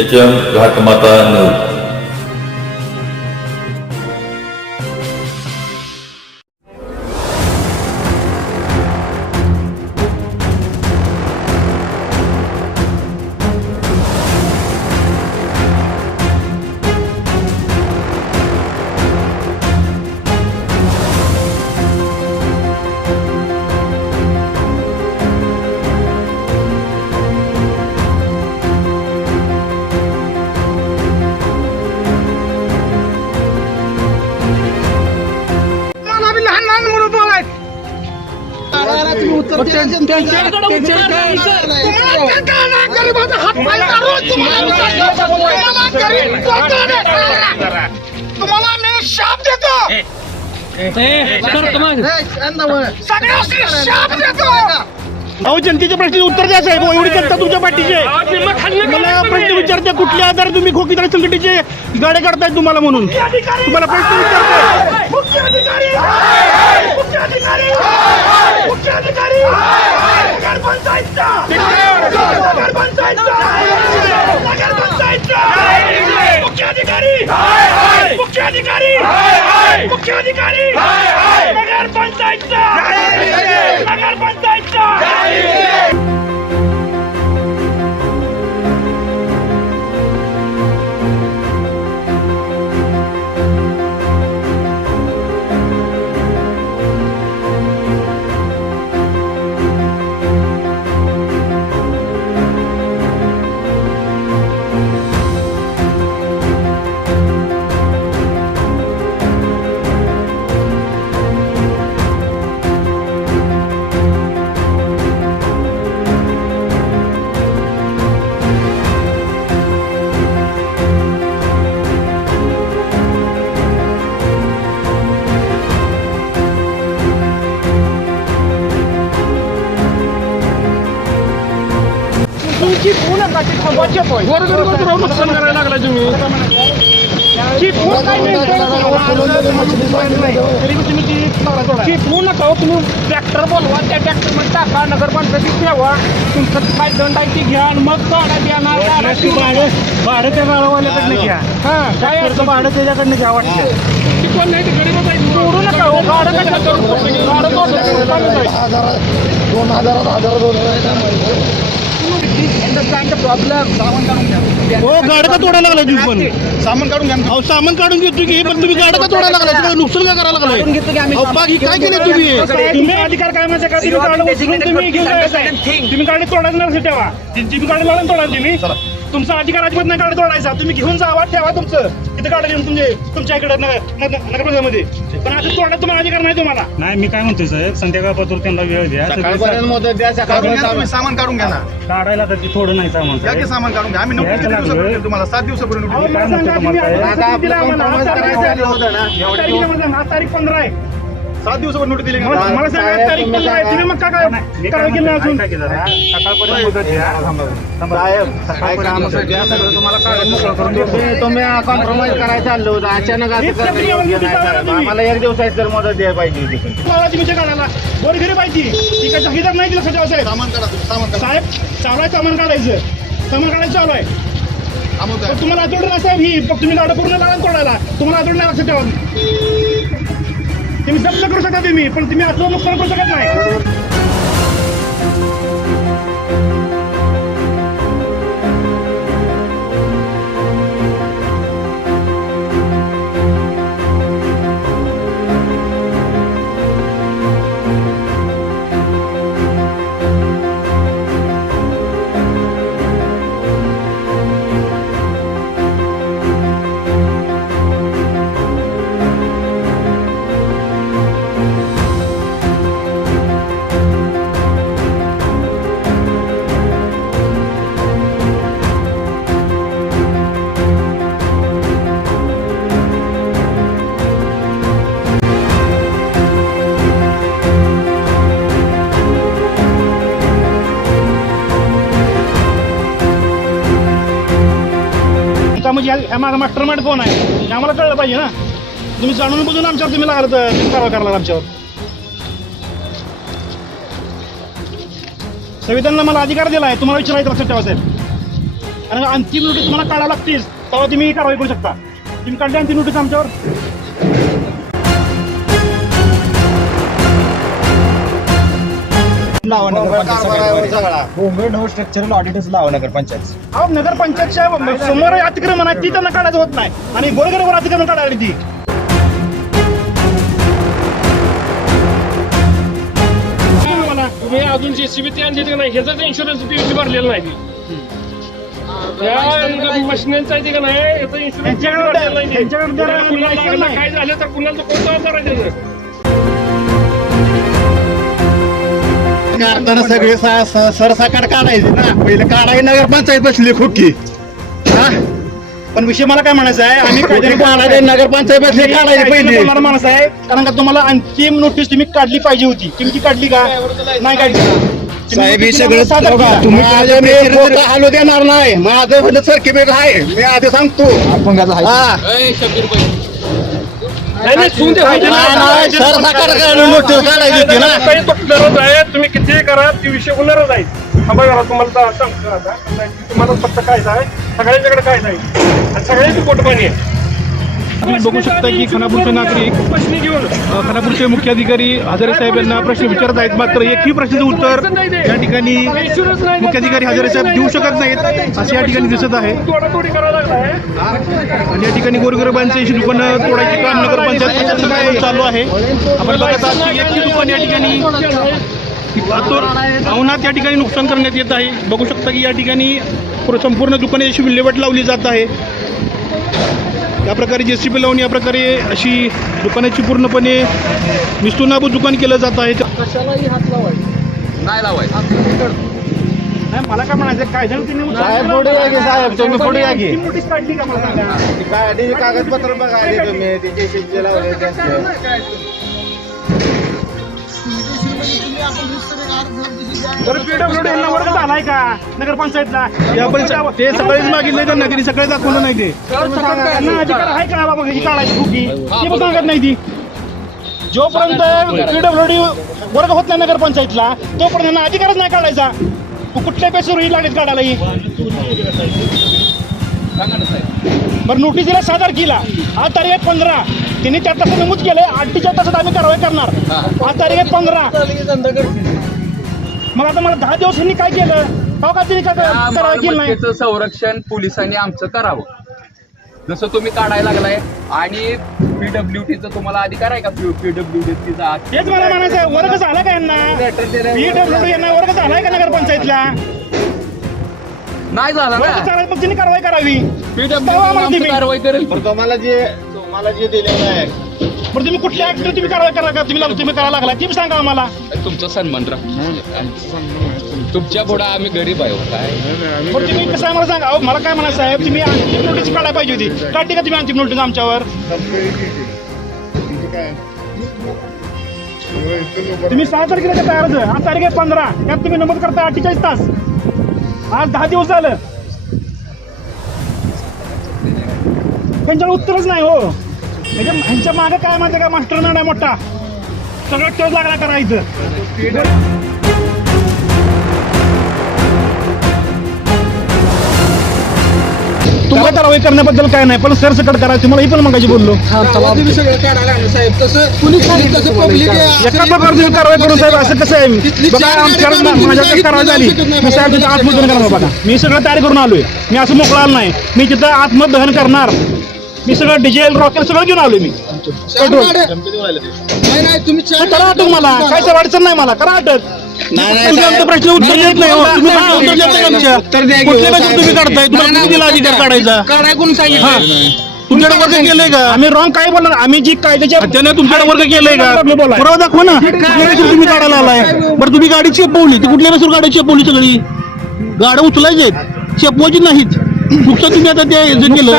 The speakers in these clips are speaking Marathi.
एच एम घाटमाता न्यूज तुम्हाला मी शाप देतो. सगळ्यांना शाप देतो. अहो जनतेच्या प्रश्नाचे उत्तर द्यायचं आहे भाऊ. एवढी जनता तुमच्या पाठीची मला प्रश्न विचारते कुठल्या आधारे तुम्ही खोकीदार संघटनेचे गाड्या काढताय तुम्हाला म्हणून? तुम्हाला प्रश्न विचारतोय मुख्य अधिकारी मुख्य अधिकारी मुख्य अधिकारी नगर पंचायतचा नगर पंचायतचा नगर पंचायतचा मुख्य अधिकारी मुख्य अधिकारी मुख्य अधिकारी लागला तुम्ही. चिपवू नका हो, तुम्ही. ट्रॅक्टर बोलवा त्या ट्रॅक्टरमध्ये टाका नगरपंचायतीत ठेवा. तुमचं काय दंड आहे ते घ्या आणि मग काढा देणार भाडं भाडं त्या गाळवाल्याकडनं घ्या. हा काय अर्थ भाडं त्याच्याकडनं घ्या वाटतं. कोण नाही ते गरीबच आहे. सोडू नका हो भाडं कशाला करू भाडं तोडलं तर चालूच आहे. हो गाडं का तोडायला लागला तुम्ही पण. सामान काढून घ्या. अहो सामान काढून घेतो की पण तुम्ही गाडं का तोडायला तुम्हाला नुकसान का करायला लागलाय? अहो, बाकी काय केलं तुम्ही? तुम्ही अधिकार काय माझ्या का तुम्ही गाडं उचलून तुम्ही घेऊन जायचंय. तुम्ही गाडी तोडायचं नाही लक्षात ठेवा तुम्ही गाडी लावून तोडाल तुम्ही. तुमचा अधिकार अजिबात नाही गाडी तोडायचा. तुम्ही घेऊन जावा ठेवा तुमचं. तिथे घेऊन तुमचे तुमच्या इकडे नगरपालिकेमध्ये पण तोडा तुम्हाला अधिकार नाही तुम्हाला नाही मी काय म्हणतोय साहेब संध्याकाळपासूर त्यांना वेळ द्या काढून घ्या तुम्ही सामान काढून घ्या ना काढायला तर ते थोडं नाही सामान घ्या की साहेब. सामान काढून घ्या आम्ही नोटीस घ्यायचं किती दिवसापूर्वी लागलं. दिली तुम्हाला सात दिवसापूर्वी अहो, नोटीस मला सांगा, तुम्ही तुम्हाला आता काय? दिला आम्हाला. आज तारीख आहे. तारीख आज तारीख पंधरा आहे सात दिवसापूर्वी नोटीस दिली मला मला सांगा तारीख आहे तुम्ही मग काय काय काय केली अजून. सकाळपर्यंत मुदत द्या. थांबा. सकाळपर्यंत मुदत द्या. सगळं तुम्हाला काढून मोकळं करून देतो. तुम्ही कॉम्प्रोमाइज करायला चाललो होतं अचानक असं. तुम्ही. आम्हाला एक दिवसाची तर मदत द्यायला पाहिजे होती. लावायची म्हणजे काढायला वर घरी पाहिजे ती काय जागीदार नाही दिलं साहेब सामान काढा तुम्ही सामान साहेब चालू आहे सामान काढायचं सामान काढायचं चालू आहे तुम्हाला नाही साहेब ही फक्त तुम्ही गाडं पूर्ण लावा तोडायला तुम्हाला नाही लक्षात ठेवा तुम्ही जप्त करू शकता तुम्ही पण तुम्ही असं नुकसान करू शकत नाही. म्हणजे ह्या- माझा मास्टर माइंड कोण आहे? हे आम्हाला कळलं पाहिजे ना. तुम्ही जाणून बुजून आमच्यावर तुम्ही लागला तर कारवाई करायला आमच्यावर. संविधानला मला अधिकार दिला आहे. तुम्हाला विचारायचं लक्षात ठेवा साहेब. आणि अंतिम नोटीस तुम्हाला काढावं लागतीच तेव्हा तुम्ही कारवाई करू शकता. तुम्ही काढली अंतिम नोटीस आमच्यावर? स्ट्रक्चरल ऑडिटच लावा नगरपंचायत अहो नगरपंचायतच्या समोर अतिक्रमण आहे ती त्यांना काढायचं होत नाही. आणि गोरगरीवर अतिक्रमण काढायला ती. तुम्ही अजून जेसीबी ते आणली नाही ह्याचाच इन्शुरन्स तुम्ही भरलेला नाही. त्या मशिनांचा आहे ते का नाही याचा इन्शुरन्स. काय झालं तर कुणाला कोण जबाबदार आहे काढताना सगळे सरसाकाट काढायचे ना. पहिले काढाय नगरपंचायत बसली खोकी हा? पण विषय मला काय म्हणायचं आहे? आम्ही कायद्याने काढायला नगरपंचायत बसली काढायची पहिले तुम्हाला म्हणायचं आहे कारण का तुम्हाला अंतिम नोटीस तुम्ही काढली पाहिजे होती. तुम्ही ती काढली का? नाही काढली साहेब, हे सगळं माझं मी डोकं हलू देणार नाही? माझं सर्टिफिकेट आहे. मी आधी सांगतो. हा. तुम्ही किती करा ती विषय होणारच आहे. थांबा जरा तुम्हाला तुम्हाला फक्त काय आहे? सगळ्यांच्याकडे काय आणि सगळ्यांची पोट पाणी आहे. तुम्ही बघू शकता की खानापूरचे नागरिक खानापूरचे मुख्याधिकारी हजारे साहेब यांना प्रश्न विचारत आहेत. मात्र एकही प्रश्नाचं उत्तर या ठिकाणी मुख्याधिकारी हजारे साहेब देऊ शकत नाहीत असे या ठिकाणी दिसत आहे. आणि या ठिकाणी गोरगरिबांचे दुकानं तोडायचे काम नगरपंचायत चालू आहे. आपण बघत आहात की एकही दुकान या ठिकाणी अवनात या ठिकाणी नुकसान करण्यात येत आहे. बघू शकता की या ठिकाणी संपूर्ण दुकाने अशी विल्हेवाट लावली जात आहे. या प्रकारे जे सी बी लावून या प्रकारे अशी दुकानाची पूर्णपणे निस्तुनाबूत दुकान केलं जात आहे. नाही मला काय म्हणायचं? काय झालं तुम्ही साहेब, पुढे या की साहेब, तुम्ही पुढे या की. नोटीस काढली का मला सांगा? गाडीचे कागदपत्र बघायले तुम्ही वर्ग झालाय का? नगरपंचायतला? ते सकाळीच मागितले त्यांना की सकाळी दाखवलं नाही ते. त्यांना अधिकार आहे का बाबा? ही काढायची बुकी ते पण सांगत नाही ती. जोपर्यंत पीडब्ल्यूडी वर्ग होत नाही नगरपंचायतला तोपर्यंत त्यांना अधिकारच नाही काढायचा. तू कुठल्या पैसे लागेल काढायला ही? बरं नोटीस दिला सहा तारखेला आज तारीख आहे पंधरा. त्यांनी त्यात तसं नमूद केलंय. अठ्ठेचाळीस तासात आम्ही कारवाई करणार. आज तारीख आहे पंधरा. मग आता मला दहा दिवस यांनी काय केलं? तेव्हा का काय केली नाही? मालमत्तेचं संरक्षण पोलिसांनी आमचं करावं. जसं तुम्ही काढायला लागलाय आणि पीडब्ल्यूटीचं तुम्हाला अधिकार आहे का? पीडब्ल्यूडीचा तेच मला म्हणायचं आहे वर्ग झाला का यांना? पीडब्ल्यूडी यांना वर्ग झालाय का नगरपंचायतला? नाही झाला वर्ग ना. झाला मग त्यांनी कारवाई करावी. तेव्हा आम्हाला पीडब्ल्यूडी तुम्ही- कारवाई करेल. पण तुम्हाला जे तुम्हाला जे दिलेलं आहे बरं तुम्ही कुठल्या ऍक्ट तुम्ही कारवाई करा का? तुम्ही लागलो तुम्ही करायला लागला. ती बी सांगा आम्हाला. तुमचा सन्मान राखतो तुमच्यापुढे आम्ही गरीब आहे हो, काय? बरं तुम्ही कसं आहे मला सांगा? अहो, मला काय म्हणायचं साहेब तुम्ही अंतिम नोटीस काढायला पाहिजे होती. काढली का तुम्ही अंतिम नोटीस आमच्यावर? तुम्ही सहा तारखेला का तयारच आहे? आज तारीख आहे पंधरा. त्यात तुम्ही नमूद करता अठ्ठेचाळीस तास. आज दहा दिवस झालं. त्यांच्याकडे उत्तरच नाही हो. म्हणजे ह्यांच्या मागे काय माहिती का? मास्टर नाही मोठा. सगळं टोच लागला करायचं. तुम्हाला कारवाई करण्याबद्दल काय नाही पण सरसकट करायचं. मला ही पण मगाशी बोललो. एका प्रकारे तुम्ही कारवाई करून साहेब असं कसं आहे? माझ्याकडे कारवाई झाली. मी साहेब तिथं आत्मदहन करणार बघा मी सगळं तयारी करून आलोय. मी असं मोकळा नाही. मी तिथं आत्मदहन करणार. मी सगळं डिझेल रॉकेल सगळं घेऊन आलोय मी. पेट्रोल करा अटक मला. काय तर अडचण नाही मला. करा अटक तुम्ही आमचा प्रश्न उत्तर देत नाही. हो. तुम्ही काय उत्तर देत नाही आमच्या कुठल्या बाजूने तुम्ही काढताय? तुम्हाला कोणी दिला अधिकार काढायचा? काढाय कोण सांगितलं? तुमच्याकडे वर्ग केलंय का? आम्ही रॉंग काय बोलणार? आम्ही जी कायद्याच्या त्याने तुमच्याकडे वर्ग केलंय का? पुरावा दाखवा ना. कुठल्या तुम्ही काढायला आलाय? बरं तुम्ही गाडी चेपवली. ती कुठल्या गाडी चेपवली सगळी? गाड्या उचलायचे चेपवायची नाहीत. नुकसान तुम्ही आता ते जे केलं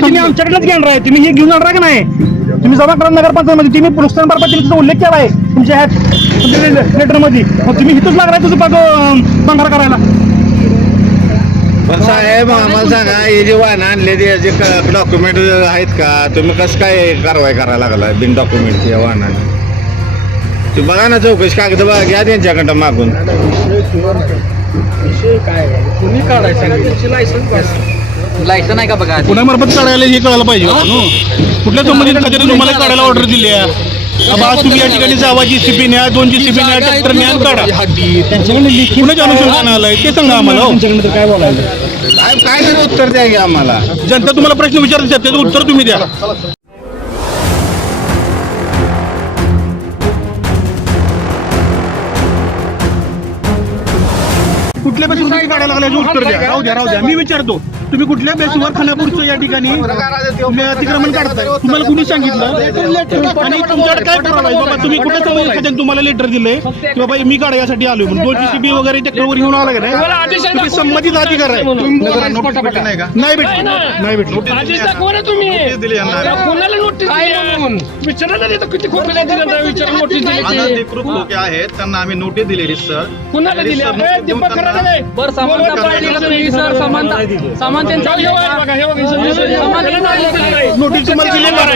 तुम्ही आमच्याकडेच घेणार आहे. तुम्ही हे घेऊन जाणार का नाही? तुम्ही जमा करा नगरपंचायतमध्ये तुम्ही नुकसान भरपाई तिचा उल्लेख केला आहे. तुमच्या ह्यात लेटरमध्ये मग तुम्ही इथंच लागलाय तुझं पाग बंगार करायला. पण साहेब आम्हाला सांगा हे जे वाहन आणले ते जे डॉक्युमेंट आहेत का? तुम्ही कसं काय कारवाई करायला लागलाय? बिन डॉक्युमेंटची या वाहनाने? ते बघा ना चौकशी कागद बघा घ्या त्यांच्याकडं मागून. कुणी काढाय सांगितलं. लायसन्स लायसन आहे का बघा कुणामार्फत काढायला हे कळायला पाहिजे आपण, हो? कुठल्या संबंधित खात्याने तुम्हाला काढायला ऑर्डर दिली आहे? आज तुम्ही या ठिकाणी जावा जीसीपी न्या दोन जीसीपी न्या ट्रॅक्टर न्या आणि काढा. कुणाच्या अनुषंगाने आलाय ते सांगा आम्हाला हो. काय काय तरी उत्तर द्या की आम्हाला. जनता तुम्हाला प्रश्न विचारत त्याचं उत्तर तुम्ही द्या. काढायला लागला याचं उत्तर द्या. राहू द्या राहू द्या. मी विचारतो तुम्ही कुठल्या बेसवर खानापूरचं या ठिकाणी तुम्ही अतिक्रमण काढताय? तुम्हाला कुणी सांगितलं? आणि तुमच्याकडे काय आहे? बाबा तुम्ही कुठे समोर एखाद्याने तुम्हाला लेटर दिले? की बाबा मी काढायसाठी आलोय म्हणून. दोन जीसीबी वगैरे ट्रॅक्टरवर घेऊन आला का नाही? तुम्ही संमतीचा अधिकार आहे. नाही भेटलं. नाही. भेटलं. तुम्ही. कोणाला नोटीस आहेत त्यांना आम्ही नोटीस दिलेली सर. कुणाला दिली? समानता सर समानता. नोटीस तुम्हाला गाड्या.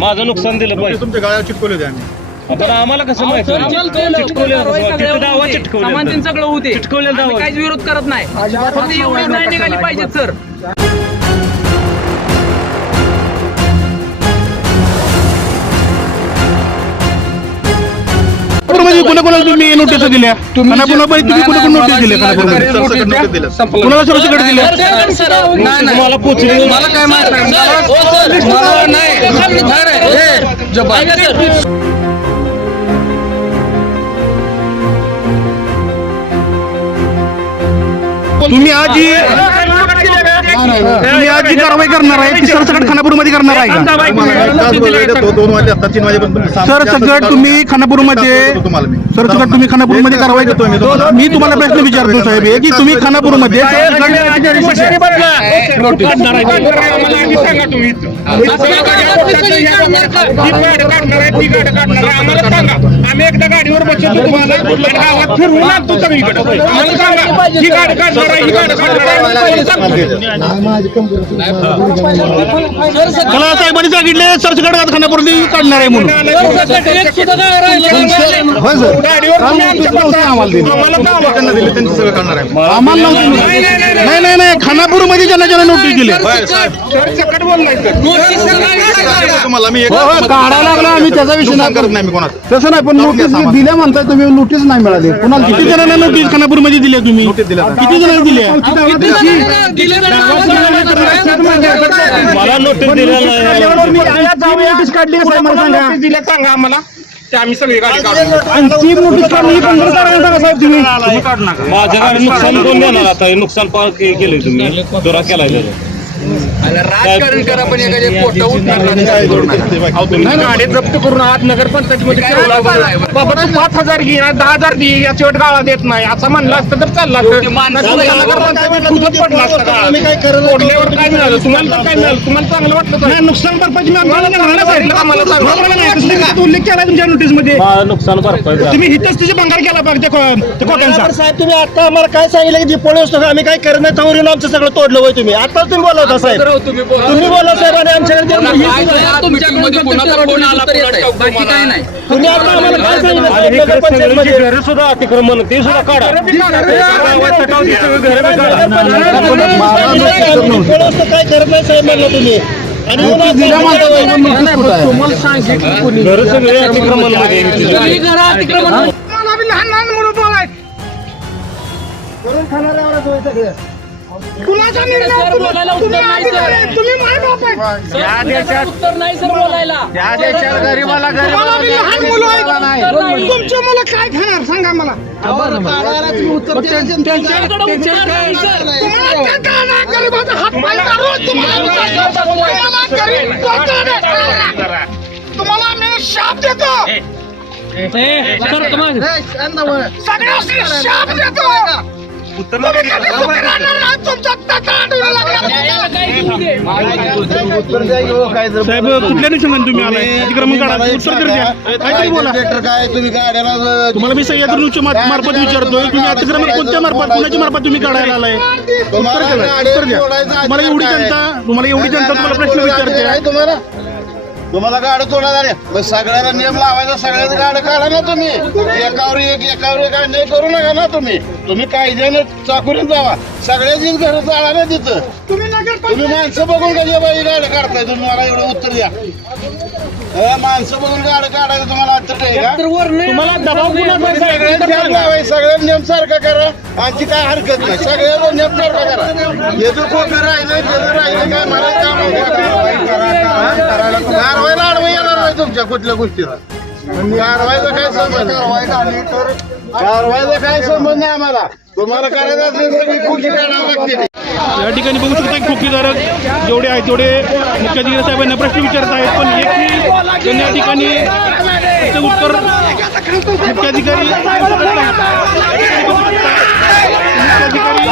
माझं नुकसान दिलं पाहिजे. तुमच्या गाळ्यावर चिटकवले पण आम्हाला कसं माहिती? त्यांच्याकडे होते. काहीच विरोध करत नाही. फक्त एवढी नाही निघाली पाहिजे सर. खानापूरमध्ये कोणा कोणाला तुम्ही नोटीस दिल्या? तुम्ही कोणा कोण नोटीस दिल्या? खानापूरमध्ये कुणाला सरसकट दिल्या? तुम्हाला पोचले मला काय माहिती मला नाही. तुम्ही आज जी तुम्ही आज जी कारवाई करणार आहे. ती सरसकट खानापूरमध्ये करणार आहे का? साम- सरसकट तुम्ही खानापूरमध्ये मी सरसकट तुम्ही खानापूरमध्ये कारवाई करतोय मी तुम्हाला प्रश्न विचारतो साहेब हे की तुम्ही खानापूरमध्ये. ही आम्ही एकदा गाडीवर बसवतो तुम्हाला आणि गावात फिरवून आणतो सगळीकडे आम्हाला सांगा ही गाडी काढणार ही गाडी साहेबांनी सांगितले सरसकट काढणार आहे म्हणून गाडीवर तुम्ही आमच्या बसा. आम्हाला दावा. त्यांना दिले त्यांचं सगळं करणार आहे आम्हाला नव्हतं. नाही नाही नाही खानापूरमध्ये ज्यांना ज्यांना नोटीस दिली तुम्हाला मी एक हो, हो, काढायला लागला आम्ही त्याचा विषय नुकसान नाही करत नाही मी कोणाचं तसं नाही पण नोटीस दिल्या म्हणताय तुम्ही नोटीस नाही मिळाली कुणाला किती जणांना नोटीस खानापूरमध्ये दिल्या तुम्ही नोटीस दिल्या. किती जणांना दिल्या मला नोटीस दिलेलं नाही नोटीस काढली नोटीस दिल्या सांगा आम्हाला ते आम्ही सगळी गाडी ती साहेब तुम्ही. माझ्या गाडी नुकसान कोण देणार आता. हे नुकसान पार के- केलंय तुम्ही. दुरा केलाय त्याचं. राजकारण करा पण एखाद्या पोटा उठणार अहो, तुम्ही गाडी जप्त करून आत नगरपंचायतीमध्ये. बाबा तू पाच हजार घे ना दहा हजार दे याची वाट गाळा देत नाही. असं म्हणलं असतं तर चाललं? तोडल्यावर काय मिळालं? तुम्हाला तर काय मिळालं? तुम्हाला चांगलं वाटलं? नुकसान भरपाईची मी आम्हाला उल्लेख केला तुमच्या नोटीसमध्ये मला नुकसान भरपाई. तुम्ही हिथच तुझे भंगार केला पाहिजे कोट्यांचा. साहेब तुम्ही आता आम्हाला काय सांगितलं की दीपोळी असतो आम्ही काय करत नाही तवर येऊन आमचं सगळं तोडलं होय तुम्ही. आता तुम्ही बोलवता साहेब. तुम्ही. बोला. तुम्ही बोला साहेब आणि आमच्याकडे ते- काय झालं तुमच्याकडून कोणाचा फोन आला बाकी काय नाही. तुम्ही आता आम्हाला काय सांगितलं साहेब नगरपंचायतमध्ये? घरं सुद्धा अतिक्रमण ते सुद्धा काढा. असतो काय करत नाही साहेब म्हणलं तुम्ही? आणि येऊन आमचं सगळं घरं सगळे अतिक्रमणमध्ये तुम्ही घरा अतिक्रमण मला बी लहान लहान मुलं बोलाय कुणाचा निर्णय बोलायला उत्तर तुम्ही नाही, सर. अधिकारी, तुम्ही माय बाप आहे उत्तर नाही सर बोलायला तुम्हाला बी लहान मुलं आहेत तुमच्या मुलं काय खाणार सांगा मला त्यांच्याकडे उत्तर नाही सर तुम्हाला काय कळणार? गरिबाचा हात पाय धरून तुम्हाला विचारतो. तुम्हाला गरीब कोणतं नाही. तुम्हाला मी शाप देतो सगळ्यांशी शाप देतो साहेब कुठल्या निशाणाने तुम्ही आलाय अतिक्रमण काढा. उत्तर तर द्या काहीतरी बोला. काय तुम्ही गाड्याला तुम्हाला मी सह्याद्री न्यूजच्या मार- मार्फत विचारतोय. तुम्ही अतिक्रमण कोणत्या मार्फत कुणाच्या मार्फत तुम्ही काढायला आलाय? उत्तर द्या. उत्तर द्या तुम्हाला एवढी जनता तुम्हाला एवढी जनता तुम्हाला प्रश्न विचारते. तुम्हाला गाडी नाही मग सगळ्याला नियम लावायचा सगळ्याच गाडी काढा ना तुम्ही. एकावर एक एकावर एक अन्याय करू नका ना तुम्ही. तुम्ही कायद्याने चाकुरीत जावा. सगळ्याचीच घर जाळा ना तिथं. तुम्ही माणसं बघून कशी बाई गाडी काढताय तुम्ही मला एवढं उत्तर द्या. माणसं बघून गाडी काढायचं तुम्हाला उत्तर आहे का? तुम्हाला दबाव कुणाचा आहे? सगळ्यांनी नियम लावायचे सारखा करा. आणखी काय हरकत नाही. सगळ्याचा नियम सारखा करा. हे जर खोकं राहिलं राहिलं काय मला काम आहे का? कारवाईला अडवं येणार नाही तुमच्या कुठल्या गोष्टीला. कारवाईचा काय संबंध? कारवाईचा काय संबंध नाही आम्हाला? तुम्हाला करायचं असेल सगळी खुशी काढावं लागते. या ठिकाणी बघू शकता खोकीधारक जेवढे आहेत तेवढे मुख्याधिकारी साहेबांना प्रश्न विचारत आहेत पण एक त्यांनी या ठिकाणी त्याचं उत्तर मुख्याधिकारी मुख्याधिकारी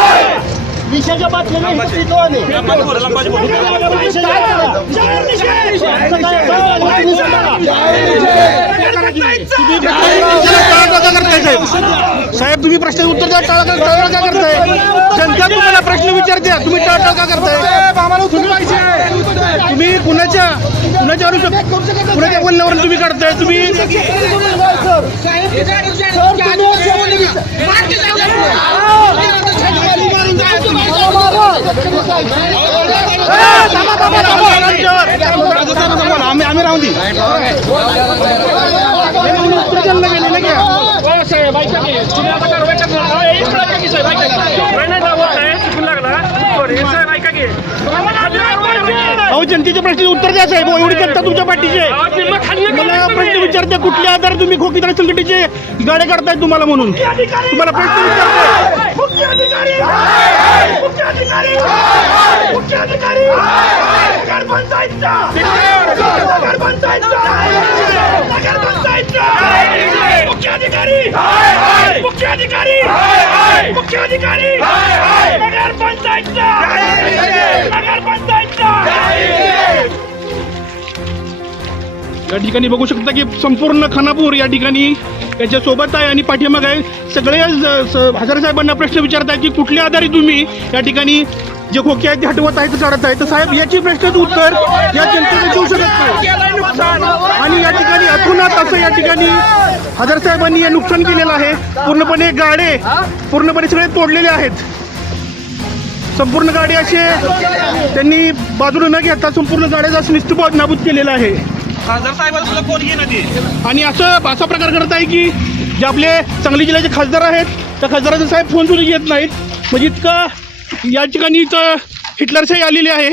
बातम्या हिस्ट्रीतो आम्ही. विषयाच्या तुम्ही टाळाटाळ का करताय साहेब. साहेब तुम्ही प्रश्नाचं उत्तर द्या टाळा टाळा का करताय? जनता तुम्हाला प्रश्न विचारते. तुम्ही टाळाटाळ का करताय? तुम्ही तुम्ही कुणाच्या कुणाच्या कुणाच्या बोलण्यावर तुम्ही काढताय? तुम्ही आम्ही आम्ही राहून देऊ उत्तर द्यायला गेले ना क्या? हो साहेब ऐका की तुम्ही आता कारवाई करणार अहो, एक मिनिट ऐका की साहेब ऐका की. नाही नाही दावत नाही चुकून आम्ही सॉरी साहेब ऐका की अहो जनतेच्या प्रश्नाचे उत्तर द्या साहेब. एवढी जनता तुमच्या पाठीचे मला प्रश्न विचारते कुठल्या आधार तुम्ही खोकीदार संघटनेचे गाड्या काढताय तुम्हाला म्हणून. तुम्हाला प्रश्न विचारते मुख्याधिकारी मुख्याधिकारी मुख्याधिकारी नगर पंचायतचा नगर पंचायतचा नगर पंचायतचा मुख्याधिकारी मुख्याधिकारी मुख्याधिकारी नगर पंचायतचा नगर पंचायतचा या ठिकाणी बघू शकता की संपूर्ण खानापूर या ठिकाणी त्याच्या सोबत आहे आणि पाठीमाग आहे. सगळे हजारे साहेबांना प्रश्न विचारत आहेत की कुठल्या आधारे तुम्ही या ठिकाणी जे खोके आहेत ते हटवत आहेत काढत आहेत. तर साहेब याची प्रश्नाचं उत्तर या जनतेने देऊ शकत नाही. अथुनात असं या ठिकाणी हजार साहेबांनी हे नुकसान केलेलं आहे. पूर्णपणे गाडे पूर्णपणे सगळे तोडलेले आहेत. संपूर्ण गाडी असे त्यांनी बाजूला न घेता संपूर्ण गाड्याचा असं निस्तुपात नाबूद केलेला आहे. आणि असं असा प्रकार करत आहे की जे आपले सांगली जिल्ह्याचे खासदार आहेत त्या खासदाराचे साहेब फोन सुद्धा घेत नाहीत. म्हणजे इतका या ठिकाणी इथं हिटलरशाही आलेली आहे.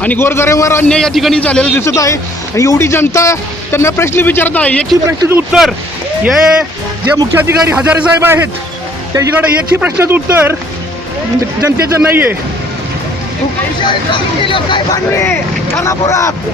आणि गोरगरेवर अन्याय या ठिकाणी झालेलं दिसत आहे. आणि एवढी जनता त्यांना प्रश्न विचारत आहे. एकही प्रश्नाचं उत्तर. हे जे मुख्याधिकारी हजारे साहेब आहेत त्याच्याकडे एकही प्रश्नाचं उत्तर जनतेचं नाही आहे खानापुरात